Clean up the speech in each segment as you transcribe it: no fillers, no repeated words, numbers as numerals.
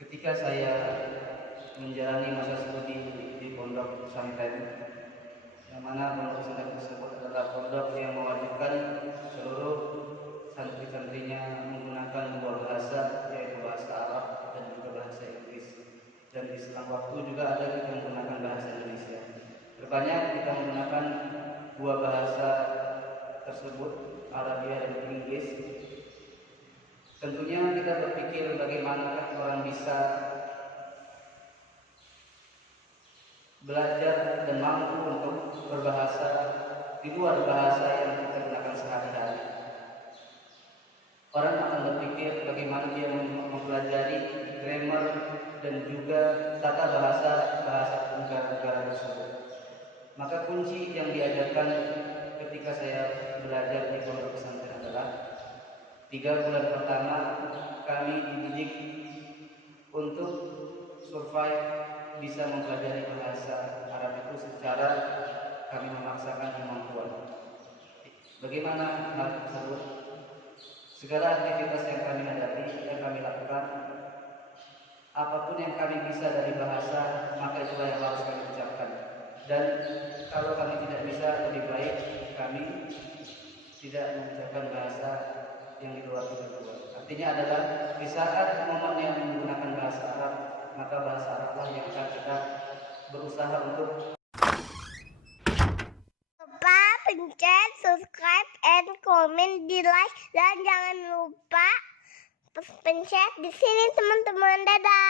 Ketika saya menjalani masa studi di pondok pesantren, yang mana pondok pesantren tersebut adalah pondok yang mewajibkan seluruh santri-santrinya menggunakan dua bahasa, yaitu bahasa Arab dan juga bahasa Inggris. Dan di selang waktu juga ada kita menggunakan bahasa Indonesia. Terbanyak kita menggunakan dua bahasa tersebut, Arabia dan Inggris. Tentunya kita berpikir bagaimana orang bisa belajar dan mampu untuk berbahasa di luar bahasa yang kita gunakan sehari-hari. Orang akan berpikir bagaimana dia mempelajari grammar dan juga tata bahasa negara-negara tersebut. Maka kunci yang diajarkan ketika saya belajar di pondok pesantren adalah 3 bulan pertama kami dididik untuk survive bisa mempelajari bahasa Arab itu secara kami memaksakan kemampuan. Bagaimana hal tersebut? Segala aktivitas yang kami hadapi, yang kami lakukan, apapun yang kami bisa dari bahasa, maka itulah yang harus kami ucapkan. Dan kalau kami tidak bisa, lebih baik kami tidak mengucapkan bahasa yang di luar itu. Artinya adalah di saat momen yang menggunakan bahasa Arab, maka bahasa Arablah yang akan kita berusaha untuk. Lupa pencet subscribe and comment di like dan jangan lupa pencet di sini teman-teman. Dadah.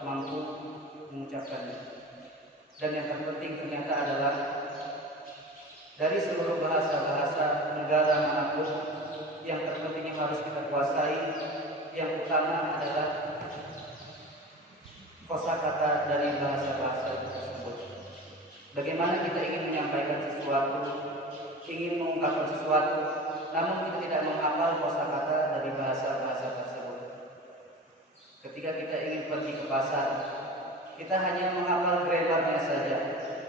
Mampu mengucapkannya. Dan yang terpenting ternyata adalah dari seluruh bahasa-bahasa negara manapun, yang terpenting yang harus kita kuasai, yang utama adalah kosakata dari bahasa-bahasa tersebut. Bagaimana kita ingin menyampaikan sesuatu, ingin mengungkapkan sesuatu, namun kita tidak menghafal kosakata dari bahasa-bahasa tersebut. Ketika kita ingin pergi ke pasar, kita hanya menghafal grammarnya saja,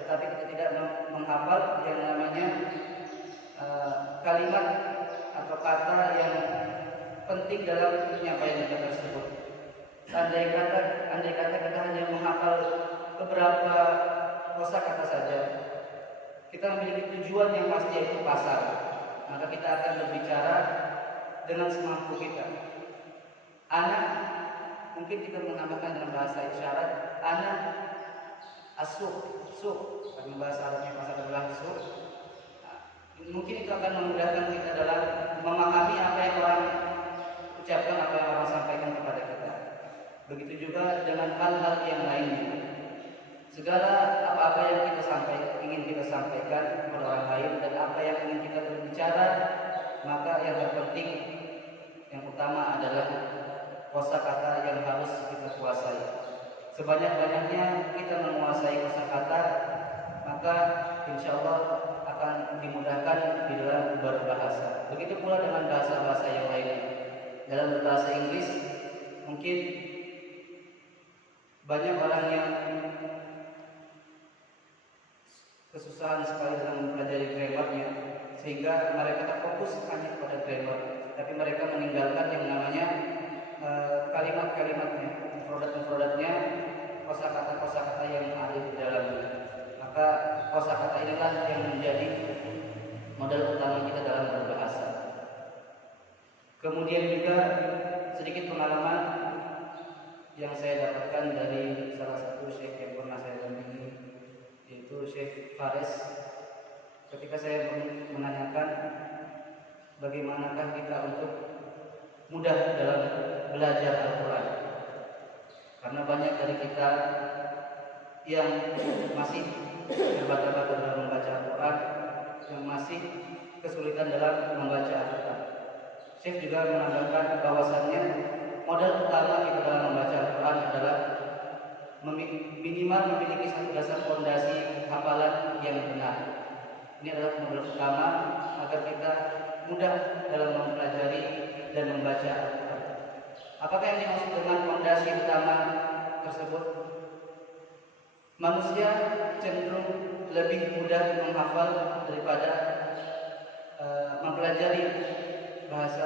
tetapi kita tidak menghafal yang namanya kalimat atau kata yang penting dalam penyampaian kita tersebut. Andai kata kita hanya menghafal beberapa kosakata saja, kita memiliki tujuan yang pasti yaitu pasar, maka kita akan berbicara dengan semampu kita. Anak, mungkin kita menambahkan dalam bahasa isyarat, anak asuk, karena bahasa Arabnya pasar adalah asuk. Mungkin itu akan memudahkan kita dalam memahami apa yang orang ucapkan, apa yang orang sampaikan kepada kita. Begitu juga dengan hal-hal yang lainnya. Segala apa-apa yang ingin kita sampaikan kepada orang lain dan apa yang ingin kita berbicara, maka yang terpenting, yang utama adalah kosakata yang harus kita kuasai. Sebanyak-banyaknya kita menguasai kosakata, maka insya Allah akan dimudahkan di dalam berbahasa. Begitu pula dengan bahasa-bahasa yang lainnya. Dalam berbahasa Inggris, mungkin banyak orang yang kesusahan sekali dalam mempelajari grammarnya, sehingga mereka terfokus hanya pada grammar, tapi mereka meninggalkan yang namanya kalimat-kalimatnya, mufradat-mufradatnya, kosakata-kosakata yang ada di dalamnya. Maka kosakata inilah yang menjadi modal utama kita dalam berbahasa. Kemudian juga sedikit pengalaman yang saya dapatkan dari salah satu syekh yang pernah saya dampingi, yaitu Syekh Faris. Ketika saya menanyakan bagaimanakah kita untuk mudah dalam belajar Al-Quran, karena banyak dari kita yang masih terbata-bata dalam membaca Al-Quran, yang masih kesulitan dalam membaca Al-Quran. Syekh juga menambahkan bahwasannya modal utama kita dalam membaca Al-Quran adalah minimal memiliki satu dasar fondasi hafalan yang benar. Ini adalah modal utama agar kita mudah dalam mempelajari dan membaca Al-Quran. Apakah yang dimaksud dengan fondasi utama tersebut? Manusia cenderung lebih mudah menghafal daripada mempelajari bahasa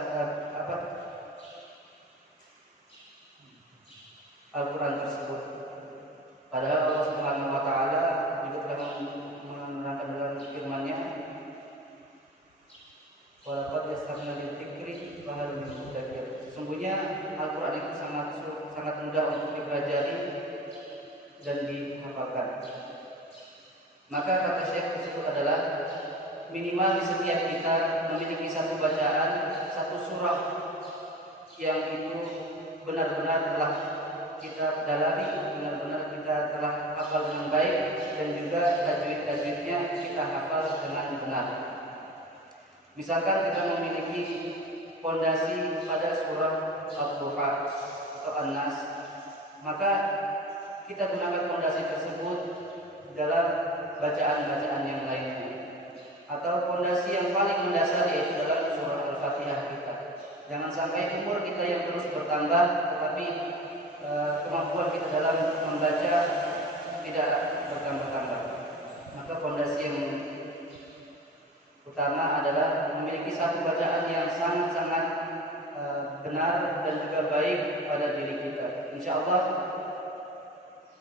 Al-Quran tersebut. Padahal Allah Subhanahu wa taala juga telah menerangkan dalam firman-Nya, "Wa laqad yassarna lidzikri fahal min mudzakir." Sesungguhnya Al-Quran itu sangat mudah untuk dipelajari dan dihafalkan. Maka kata Syekh tersebut adalah minimal di setiap kita memiliki satu bacaan, satu surah yang itu benar-benar telah kita dalami, benar-benar kita telah hafal dengan baik, dan juga tajwid-tajwidnya kita hafal dengan benar. Misalkan kita memiliki fondasi pada surah Al-Duha atau An-Nas, maka kita gunakan fondasi tersebut dalam bacaan-bacaan yang lainnya. Atau fondasi yang paling mendasar yaitu dalam surah Al-Fatihah kita. Jangan sampai umur kita yang terus bertambah, tetapi kemampuan kita dalam membaca tidak bertambah-tambah. Maka fondasi yang utama adalah memiliki satu bacaan yang sangat-sangat benar dan juga baik pada diri kita. Insya Allah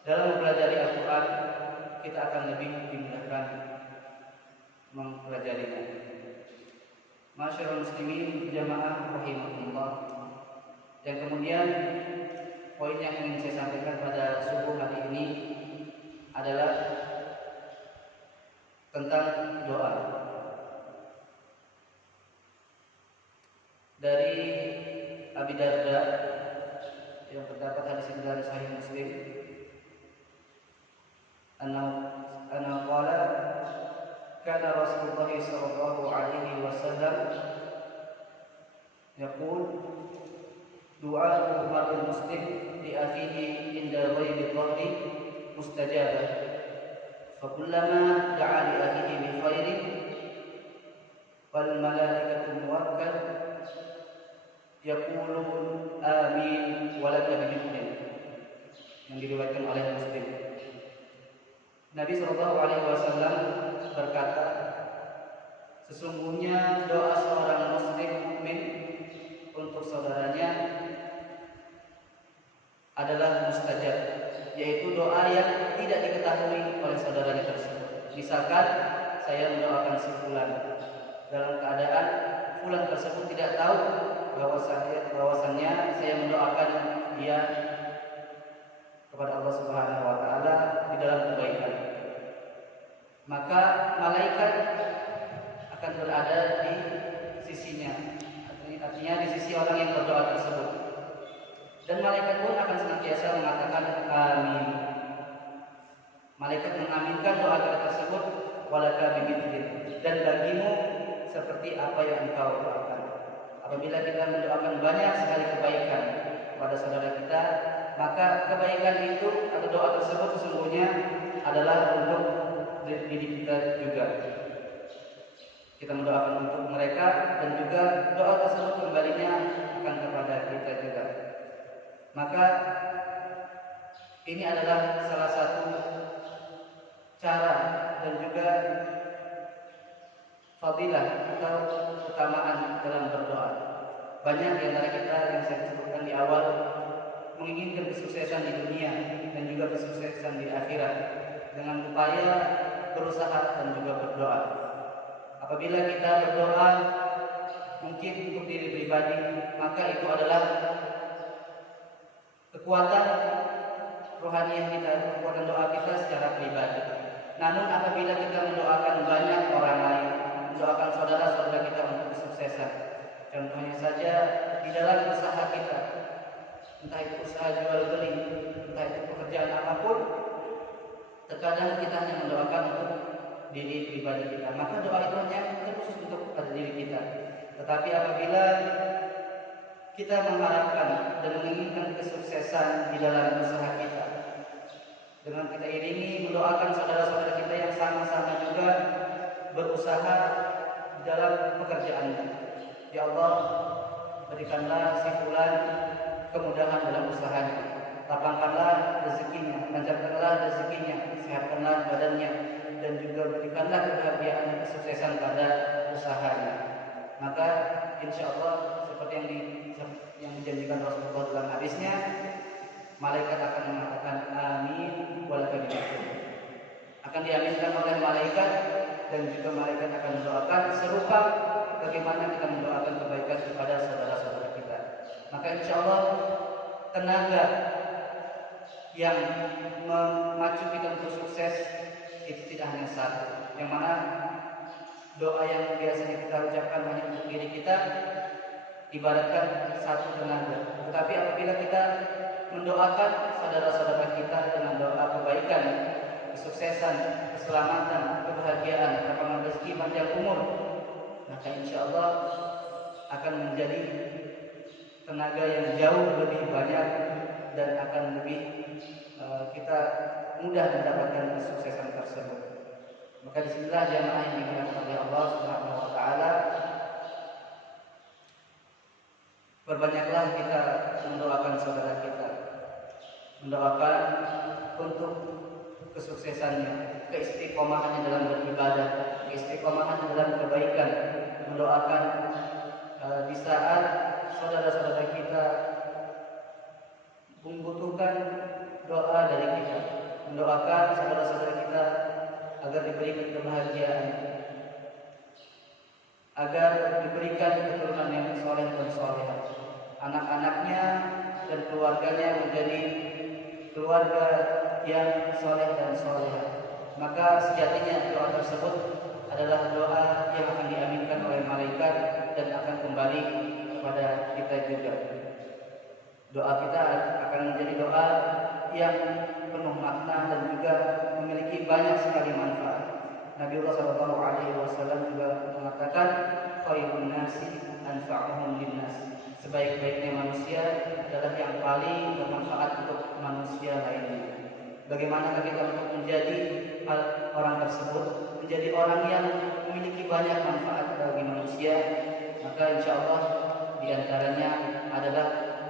dalam mempelajari Al-Quran kita akan lebih dimudahkan mempelajarinya. Masyaallah muslimin jamaah rahimakumullah. Yang kemudian poin yang ingin saya sampaikan pada subuh hari ini adalah tentang doa. Dari Abi Darda yang terdapat hadis dalam Sahih Muslim, anna qala kana Rasulullah sallallahu alaihi wasallam yaqul du'a umatul muslim li akhihi inda ghairi dhahri mustajabah fa kullama da'a li akhihi bi khairin wal malaikatu muwakkal yaqulun amin wa laka bimithlihi, yang diriwayatkan oleh Muslim. Nabi sallallahu alaihi wasallam berkata, sesungguhnya doa seorang muslim mukmin untuk saudaranya adalah mustajab, yaitu doa yang tidak diketahui oleh saudaranya tersebut. Misalkan saya mendoakan si fulan dalam keadaan fulan tersebut tidak tahu bahwasannya saya mendoakan dia kepada Allah Subhanahu wa taala di dalam kebaikan. Maka malaikat akan berada di sisinya, artinya di sisi orang yang berdoa tersebut. Dan malaikat pun akan senantiasa mengatakan amin. Malaikat mengaminkan doa kita tersebut, walaka bimithlihi, dan bagimu seperti apa yang engkau doakan. Apabila kita mendoakan banyak sekali kebaikan kepada saudara kita, maka kebaikan itu atau doa tersebut sesungguhnya adalah untuk diri kita juga. Kita mendoakan untuk mereka dan juga doa tersebut kembalinya akan kepada kita juga. Maka ini adalah salah satu cara dan juga fadilah atau keutamaan dalam berdoa. Banyak di antara kita yang saya sebutkan di awal menginginkan kesuksesan di dunia dan juga kesuksesan di akhirat dengan upaya berusaha dan juga berdoa. Apabila kita berdoa mungkin untuk diri pribadi, maka itu adalah kekuatan rohani kita, kekuatan doa kita secara pribadi. Namun apabila kita mendoakan banyak orang lain, mendoakan saudara-saudara kita untuk kesuksesan, contohnya saja di dalam usaha kita, entah itu usaha jual beli, entah itu pekerjaan apapun, terkadang kita hanya mendoakan untuk diri pribadi kita, maka doa itu hanya terkhusus untuk pada diri kita. Tetapi apabila kita mengharapkan dan menginginkan kesuksesan di dalam usaha kita, dengan kita iringi mendoakan saudara-saudara kita yang sama-sama juga berusaha di dalam pekerjaannya. Ya Allah, berikanlah si fulan kemudahan dalam usahanya, lapangkanlah rezekinya, lancarkanlah rezekinya, sehatkanlah badannya, dan juga berikanlah kebahagiaan dan kesuksesan pada usahanya. maka insya Allah seperti yang dijanjikan Rasulullah dalam hadisnya, malaikat akan mengatakan amin walaka bimaksud, akan diaminkan oleh malaikat, dan juga malaikat akan mendoakan serupa bagaimana kita mendoakan kebaikan kepada saudara-saudara kita. Maka insya Allah tenaga yang memacu kita untuk sukses itu tidak hanya satu, yang mana doa yang biasanya kita ucapkan hanya untuk diri kita ibaratkan satu tenaga. Tetapi apabila kita mendoakan saudara-saudara kita dengan doa kebaikan, kesuksesan, keselamatan, kebahagiaan, lapangan rezeki, panjang umur, maka insya Allah akan menjadi tenaga yang jauh lebih banyak dan akan lebih kita mudah mendapatkan kesuksesan tersebut. Maka disinilah jamaah yang dimuliakan oleh Allah Subhanahu wa taala, berbanyaklah kita mendoakan saudara kita, mendoakan untuk kesuksesannya, keistiqomahannya dalam beribadah, keistiqomahannya dalam kebaikan, mendoakan di saat saudara-saudara kita membutuhkan doa dari kita, mendoakan saudara-saudara kita agar diberikan kebahagiaan, agar diberikan keturunan yang soleh dan solehah, anak-anaknya dan keluarganya menjadi keluarga yang soleh dan solehah. Maka sejatinya doa tersebut adalah doa yang akan diaminkan oleh malaikat dan akan kembali kepada kita juga. Doa kita akan menjadi doa yang penuh makna dan juga memiliki banyak sekali manfaat. Nabiullah SAW juga mengatakan, khairun nasi anfa'uhum linnas. Sebaik-baiknya manusia adalah yang paling bermanfaat untuk manusia lainnya. Bagaimana kita untuk menjadi orang tersebut, menjadi orang yang memiliki banyak manfaat bagi manusia? Maka insya Allah diantaranya adalah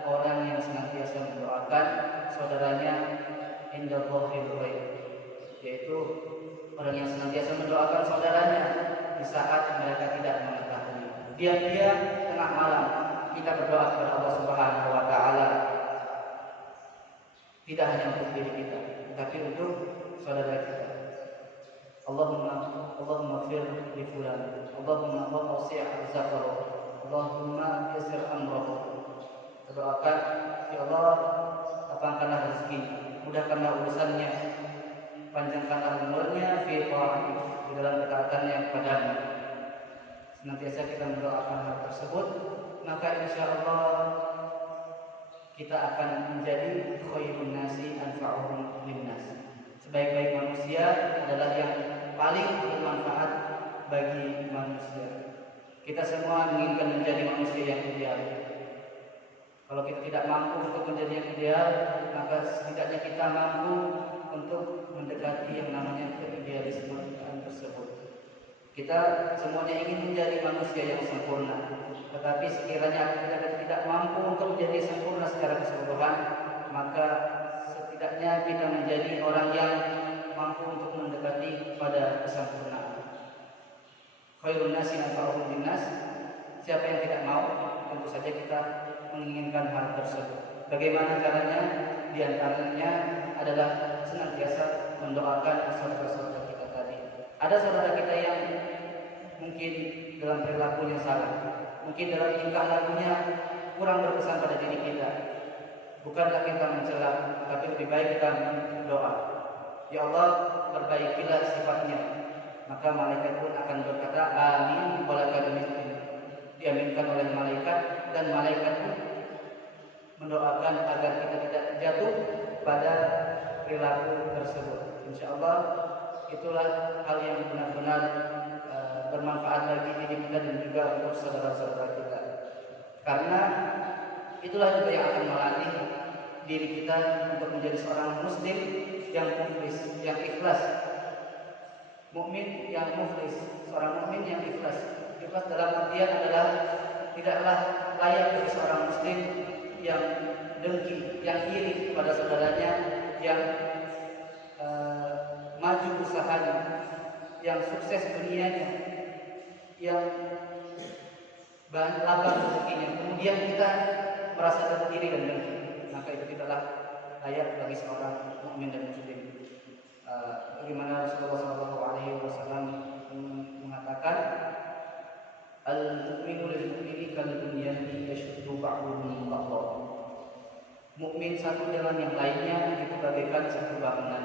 orang yang senantiasa mendoakan saudaranya indallahil ghaib, yaitu orang yang senantiasa mendoakan saudaranya di saat mereka tidak mengetahui. Diam-diam tengah malam kita berdoa kepada Allah Subhanahu wa taala, tidak hanya untuk diri kita, tapi untuk saudara kita. Allahumma ighfir li fulan, Allahumma wasi' rizqahu, Allahumma yassir amrahu. Doakan, ya Allah, lapangkanlah rezeki, mudahkanlah urusannya, panjangkanlah umurnya fi ta'atik, di dalam ketaatannya kepadamu. Senantiasa kita mendoakan hal tersebut, maka insya Allah kita akan menjadi khairun nasi anfa'uhum linnas. Sebaik-baik manusia adalah yang paling bermanfaat bagi manusia. Kita semua menginginkan menjadi manusia yang ideal. Kalau kita tidak mampu untuk menjadi yang ideal, maka setidaknya kita mampu untuk mendekati yang namanya keidealisme tersebut. Kita semuanya ingin menjadi manusia yang sempurna, tetapi sekiranya kita tidak mampu untuk menjadi sempurna secara keseluruhan, maka setidaknya kita menjadi orang yang mampu untuk mendekati pada kesempurnaan. Khairun nasi anfa'uhum linnas. Siapa yang tidak mau? Tentu saja kita menginginkan hal tersebut. Bagaimana caranya? Di antaranya adalah senantiasa mendoakan saudara-saudara kita tadi. Ada saudara kita yang mungkin dalam perilakunya salah, mungkin dalam tingkah lakunya kurang berkesan pada diri kita. Bukanlah kita mencela, tapi lebih baik kita berdoa. Ya Allah, perbaikilah sifatnya. Maka malaikat pun akan berkata, amin walaka bimaksud. Diaminkan oleh malaikat, dan malaikat pun mendoakan agar kita tidak jatuh pada perilaku tersebut. Insya Allah itulah hal yang benar-benar bermanfaat bagi diri kita dan juga untuk saudara-saudara kita. Karena itulah juga yang akan melatih diri kita untuk menjadi seorang muslim yang mukhlis, yang ikhlas. Mukmin yang mukhlis, seorang mukmin yang ikhlas. Ikhlas dalam artian adalah tidaklah layak bagi seorang muslim yang dengki, yang iri kepada saudaranya, yang maju usahanya, yang sukses dunianya, yang bahan lapang rezekinya, kemudian kita merasa jatuh diri dan dengki, maka itu tidaklah layak bagi seorang mukmin dan muslim. Bagaimana Rasulullah SAW mengatakan, al-mu'minu lil-mu'mini kal-bunyan yashuddu ba'duhum ba'dha. Mukmin satu dengan yang lainnya itu bagaikan satu bangunan.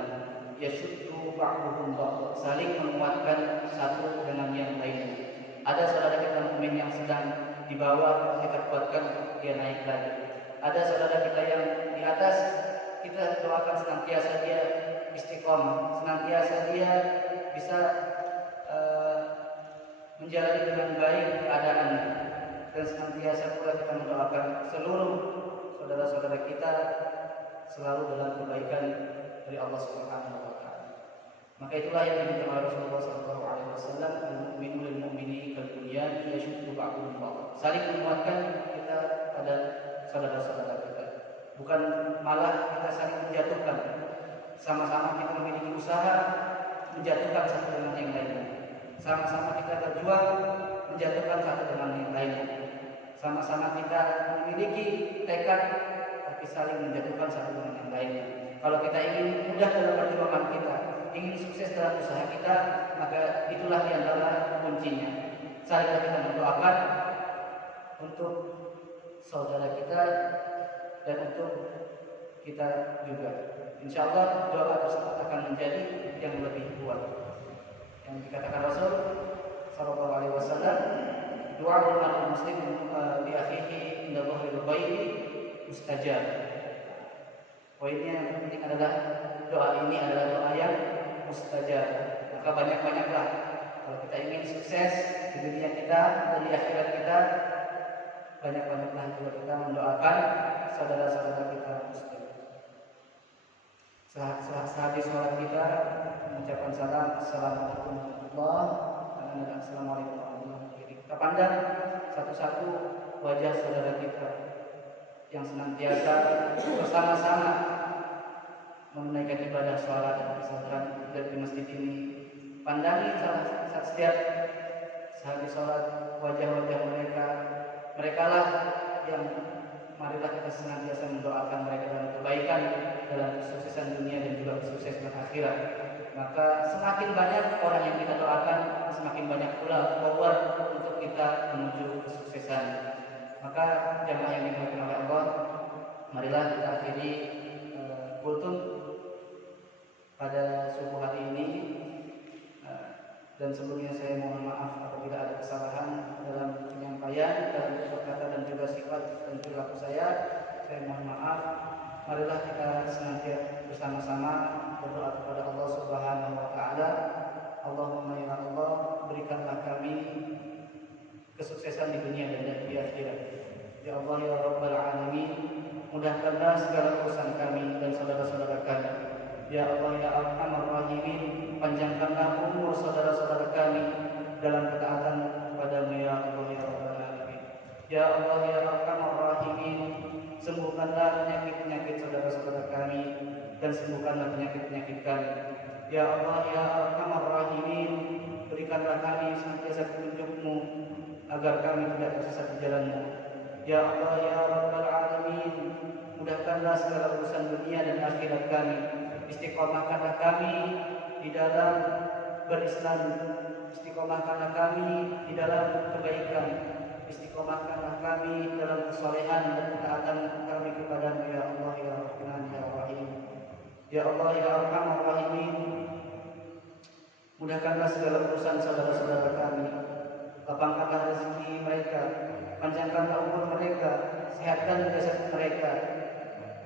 Yashuddu ba'duhum ba'dha, saling menguatkan satu dengan yang lainnya. Ada saudara kita mukmin yang sedang di bawah, kita kuatkan dia naik lagi. Ada saudara kita yang di atas, kita doakan senantiasa dia istiqomah, senantiasa dia bisa menjalani dengan baik keadaannya, dan senantiasa pula kita mendoakan seluruh saudara-saudara kita selalu dalam kebaikan dari Allah Subhanahu wa taala. Maka itulah yang diminta oleh Rasulullah SAW, al-mu'minu lil-mu'mini kal-bunyan yashuddu ba'duhum ba'dha. Saling menguatkan kita pada saudara-saudara kita. Bukan malah kita saling menjatuhkan. Sama-sama kita memiliki usaha menjatuhkan satu dengan yang lainnya. Sama-sama kita berjuang menjatuhkan satu dengan yang lainnya. Sama-sama kita memiliki tekad tapi saling menjatuhkan satu dengan yang lainnya. Kalau kita ingin mudah dalam perjuangan kita, ingin sukses dalam usaha kita, maka itulah yang adalah kuncinya. Saling kita mendoakan untuk saudara kita dan untuk kita juga. Insya Allah doa tersebut akan menjadi yang lebih kuat. Yang dikatakan Rasul Sallallahu Alaihi Wasallam, doa al muslim di akhihi inda dhahril ghaibi mustajab. Poinnya yang penting adalah doa ini adalah doa yang mustajab. Maka banyak-banyaklah kalau kita ingin sukses di dunia kita dan di akhirat kita, banyak-banyaklah juga kita mendoakan saudara-saudara kita muslim. Sehabis sholat kita mengucapkan salam, assalamualaikum warahmatullahi wabarakatuh. Assalamualaikum warahmatullahi wabarakatuh. Kita pandang satu-satu wajah saudara kita yang senantiasa bersama-sama menunaikan ibadah sholat misalkan di masjid ini. Pandangi setiap sehabis sholat wajah-wajah mereka. Merekalah yang marilah kita senantiasa mendoakan mereka dalam kebaikan, dalam kesuksesan dunia dan juga kesuksesan akhirat. Maka semakin banyak orang yang kita doakan, semakin banyak pula power untuk kita menuju kesuksesan. Maka jamaah yang dimuliakan oleh Allah, marilah kita akhiri kultum pada subuh hari ini. Dan sebelumnya saya mohon maaf apabila ada kesalahan dalam penyampaian, dalam kata dan juga sifat dan perilaku saya. Saya mohon maaf. Marilah kita senantiasa bersama-sama berdoa kepada Allah Subhanahu wa taala. Allahumma ya Allah, berikanlah kami kesuksesan di dunia dan di akhirat. Ya Allah ya Rabbal alamin, mudahkanlah segala urusan kami dan saudara-saudara kami. Ya Allah ya Arhamar Rahimin, panjangkanlah umur saudara-saudara kami dalam ketaatan kepada-Mu ya Allah ya Rabbal alamin. Ya Allah ya Arhamar Rahimin, sembuhkanlah penyakit-penyakit saudara-saudara kami dan sembuhkanlah penyakit-penyakit kami. Ya Allah ya Arhamar Rahimin, berikanlah kami senantiasa petunjuk-Mu agar kami tidak tersesat di jalan-Mu. Ya Allah ya Rabbal alamin, mudahkanlah segala urusan dunia dan akhirat kami. Istiqomahkanlah kami di dalam berislam, istiqomahkanlah kami di dalam kebaikan, istiqomahkanlah kami dalam kesolehan dan ketaatan kami kepada-Mu ya Allah ya Rahman ya Rahim. Ya Allah ya Arhamar Rahimin, mudahkanlah segala urusan saudara-saudara kami, lapangkanlah rezeki mereka, panjangkanlah umur mereka, sehatkan jasad mereka,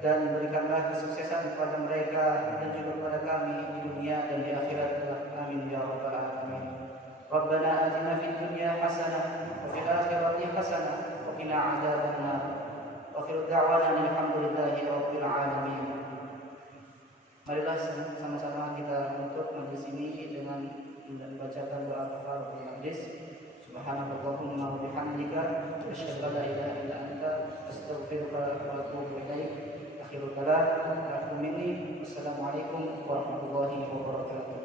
dan berikanlah kesuksesan kepada mereka dan juga kepada kami di dunia dan di akhirat. Amin ya rabbal alamin. Rabbana atina fid dunya hasanah wa fil akhirati hasanah wa qina adzabannar. Wa akhiru da'wana alhamdulillahi rabbil alamin. Marilah sama-sama kita menutup majelis ini dengan membacakan doa kafaratul majlis. Subhanallahumma wa bihamdika asyhadu an la ilaha illa anta astaghfiruka wa atubu ilaik. Akhirul kalam, Assalamualaikum warahmatullahi wabarakatuh.